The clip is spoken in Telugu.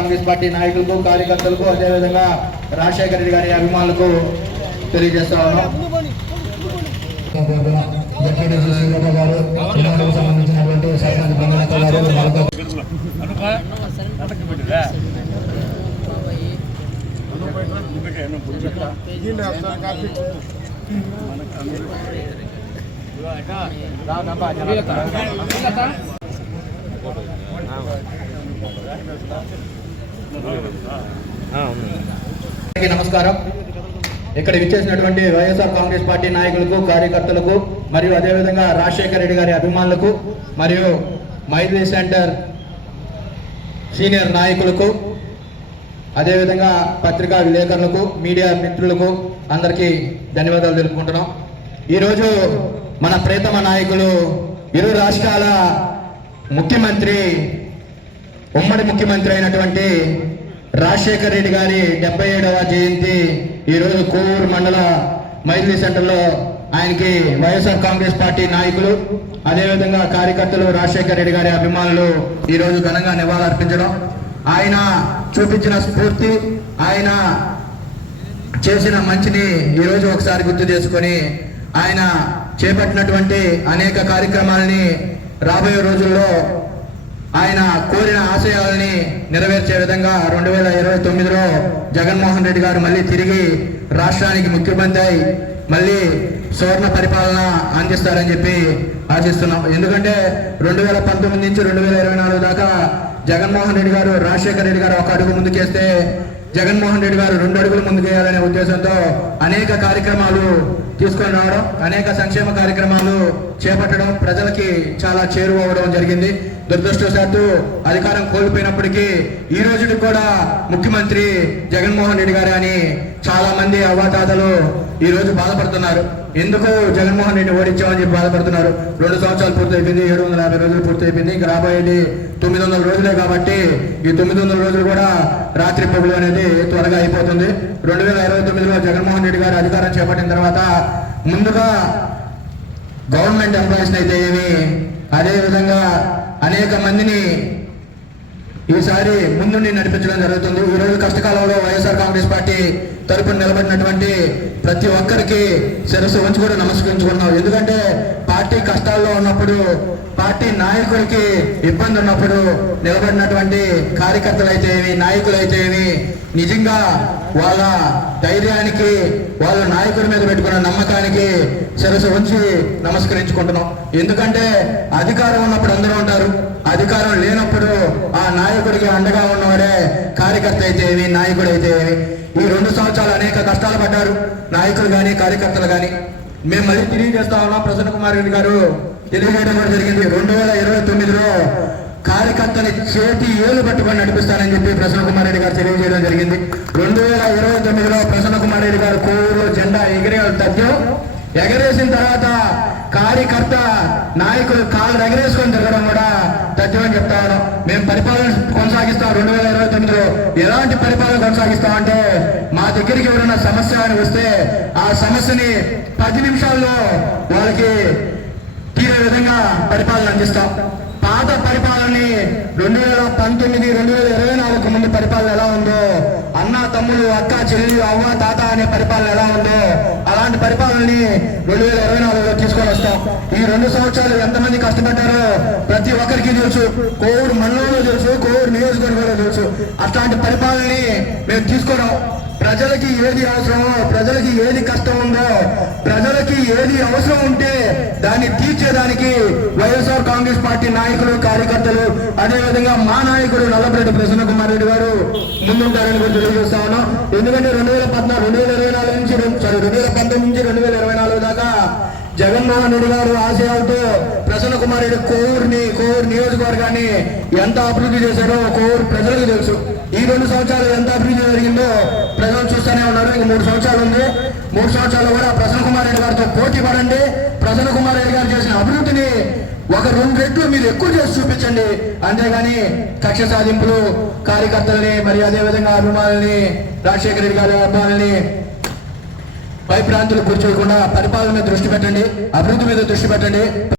కాంగ్రెస్ పార్టీ నాయకులకు కార్యకర్తలకు అదేవిధంగా రాజశేఖర రెడ్డి గారి అభిమానులకు తెలియజేస్తా ఉన్నాం. సంబంధించినటువంటి సర్పంచ్ బంగాళక్క గారు నమస్కారం. ఇక్కడ విచ్చేసినటువంటి వైఎస్ఆర్ కాంగ్రెస్ పార్టీ నాయకులకు కార్యకర్తలకు మరియు అదేవిధంగా రాజశేఖర రెడ్డి గారి అభిమానులకు మరియు మైత్రి సెంటర్ సీనియర్ నాయకులకు అదేవిధంగా పత్రికా విలేకరులకు మీడియా మిత్రులకు అందరికీ ధన్యవాదాలు తెలుపుకుంటున్నాం. ఈరోజు మన ప్రియతమ నాయకులు ఇరు రాష్ట్రాల ముఖ్యమంత్రి ఉమ్మడి ముఖ్యమంత్రి అయినటువంటి రాజశేఖర రెడ్డి గారి 77వ జయంతి ఈరోజు కోవూరు మండల మైత్రి సెంటర్లో ఆయనకి వైఎస్ఆర్ కాంగ్రెస్ పార్టీ నాయకులు అదేవిధంగా కార్యకర్తలు రాజశేఖర రెడ్డి గారి అభిమానులు ఈరోజు ఘనంగా నివాళులర్పించడం, ఆయన చూపించిన స్ఫూర్తి, ఆయన చేసిన మంచిని ఈరోజు ఒకసారి గుర్తు చేసుకొని ఆయన చేపట్టినటువంటి అనేక కార్యక్రమాలని రాబోయే రోజుల్లో ఆయన కోరిన ఆశయాలని నెరవేర్చే విధంగా 2029లో జగన్మోహన్ రెడ్డి గారు మళ్ళీ తిరిగి రాష్ట్రానికి ముఖ్యమంత్రి అయి మళ్ళీ సువర్ణ పరిపాలన అందిస్తారని చెప్పి ఆశిస్తున్నాం. ఎందుకంటే 2019 నుంచి 2024 దాకా జగన్మోహన్ రెడ్డి గారు రాజశేఖర రెడ్డి గారు ఒక అడుగు ముందుకేస్తే జగన్మోహన్ రెడ్డి గారు 2 అడుగులు ముందుకేయాలనే ఉద్దేశంతో అనేక కార్యక్రమాలు తీసుకొని రావడం, అనేక సంక్షేమ కార్యక్రమాలు చేపట్టడం, ప్రజలకి చాలా చేరువవడం జరిగింది. దురదృష్టవశాత్తు అధికారం కోల్పోయినప్పటికీ ఈ రోజుకి కూడా ముఖ్యమంత్రి జగన్మోహన్ రెడ్డి గారు అని చాలా మంది అవ్వాతాతలు ఈ రోజు బాధపడుతున్నారు. ఎందుకు జగన్మోహన్ రెడ్డి ఓడించామని చెప్పి బాధపడుతున్నారు. 2 సంవత్సరాలు పూర్తయిపోయింది, 750 రోజులు పూర్తయిపోయింది, ఇంకా రాబోయేది 900 రోజులే కాబట్టి ఈ 900 రోజులు కూడా రాత్రి పగులు అనేది త్వరగా అయిపోతుంది. 2029లో జగన్మోహన్ రెడ్డి గారు అధికారం చేపట్టిన తర్వాత ముందుగా గవర్నమెంట్ ఎంప్లాయీస్ అయితే ఏమి, అదేవిధంగా అనేక మందిని ఈసారి ముందుండి నడిపించడం జరుగుతుంది. ఈరోజు కష్టకాలంలో వైఎస్ఆర్ కాంగ్రెస్ పార్టీ తరపున నిలబడినటువంటి ప్రతి ఒక్కరికి శిరస్సు వంచి కూడా నమస్కరించుకున్నాం. ఎందుకంటే పార్టీ కష్టాల్లో ఉన్నప్పుడు, పార్టీ నాయకుడికి ఇబ్బంది ఉన్నప్పుడు నిలబడినటువంటి కార్యకర్తలు అయితే ఏమి, నాయకులు అయితే ఏమి, నిజంగా వాళ్ళ ధైర్యానికి, వాళ్ళ నాయకుడి మీద పెట్టుకున్న నమ్మకానికి శిరస్సు ఉంచి నమస్కరించుకుంటున్నాం. ఎందుకంటే అధికారం ఉన్నప్పుడు అందరూ ఉంటారు, అధికారం లేనప్పుడు ఆ నాయకుడికి అండగా ఉన్నవాడే కార్యకర్త అయితే ఏమి, నాయకుడు అయితే ఏమి. ఈ 2 సంవత్సరాలు అనేక కష్టాలు పడ్డారు నాయకులు కానీ కార్యకర్తలు కానీ. మేము మళ్ళీ తెలియజేస్తా ఉన్నాం, ప్రసన్న కుమార్ రెడ్డి గారు తెలియజేయడం కూడా జరిగింది. 2029లో కార్యకర్తని చేతి ఏలు పట్టుకొని నడిపిస్తానని చెప్పి ప్రసన్న కుమార్ రెడ్డి గారు తెలియజేయడం జరిగింది. 2029లో ప్రసన్న కుమార్ రెడ్డి గారు కోవూరులో జెండా ఎగిరే తథ్యం, ఎగరేసిన తర్వాత కార్యకర్త నాయకులు కాళ్ళు ఎగరేసుకొని తిరగడం కూడా తథ్యం అని చెప్తా ఉన్నాం. మేము పరిపాలన కొనసాగిస్తాం. 2029లో ఎలాంటి పరిపాలన కొనసాగిస్తామంటే, మా దగ్గరికి ఎవరైనా సమస్య అని వస్తే ఆ సమస్యని 10 నిమిషాల్లో వాళ్ళకి తీరే విధంగా పరిపాలన అందిస్తాం. పాత పరిపాలనని 2019, 2024 ముందు పరిపాలన ఎలా ఉందో, అన్న తమ్ముడు, అక్క చెల్లి, అవ్వ తాత అనే పరిపాలన ఎలా ఉందో అలాంటి పరిపాలనని 2024లో తీసుకొని వస్తాం. ఈ 2 సంవత్సరాలు ఎంతమంది కష్టపడ్డారో ప్రతి ఒక్కరికి తెలుసు, కోవూరు మండలంలో తెలుసు, కోవూరు నియోజకవర్గంలో తెలుసు. అట్లాంటి పరిపాలనని మేము తీసుకున్నాం. ప్రజలకి ఏది అవసరమో, ప్రజలకి ఏది కష్టం ఉందో, ప్రజలకి ఏది అవసరం ఉంటే దాన్ని తీర్చేదానికి వైఎస్ఆర్ కాంగ్రెస్ పార్టీ నాయకులు, కార్యకర్తలు, అదేవిధంగా మా నాయకుడు నల్లపరెడ్డి ప్రసన్న కుమార్ రెడ్డి గారు ముందుంటారని కూడా తెలియజేస్తా ఉన్నాం. ఎందుకంటే 2019 నుంచి 2024 దాకా జగన్మోహన్ రెడ్డి గారు ఆశయాలతో ప్రసన్న కుమార్ రెడ్డి కోవూరు నియోజకవర్గాన్ని ఎంత అభివృద్ధి చేశారో కోవూరు ప్రజలకు తెలుసు. ఈ 2 సంవత్సరాలు ఎంత అభివృద్ధి జరిగిందో ప్రజలు చూస్తూనే ఉన్నారు. ఇంక 3 సంవత్సరాలు ఉంది. 3 సంవత్సరాలు కూడా ప్రసన్న కుమార్ రెడ్డి గారితో పోటీ పడండి. ప్రసన్న కుమార్ రెడ్డి గారు చేసిన అభివృద్ధిని ఒక 2 రెట్లు మీరు ఎక్కువ చేసి చూపించండి. అంతేగాని కక్ష సాధింపులు కార్యకర్తలని, మరి అదేవిధంగా అభిమానుల్ని, రాజశేఖర రెడ్డి గారి అభిమానుల్ని పై ప్రాంతాలకు కూర్చోకుండా పరిపాలన మీద దృష్టి పెట్టండి, అభివృద్ధి మీద దృష్టి పెట్టండి.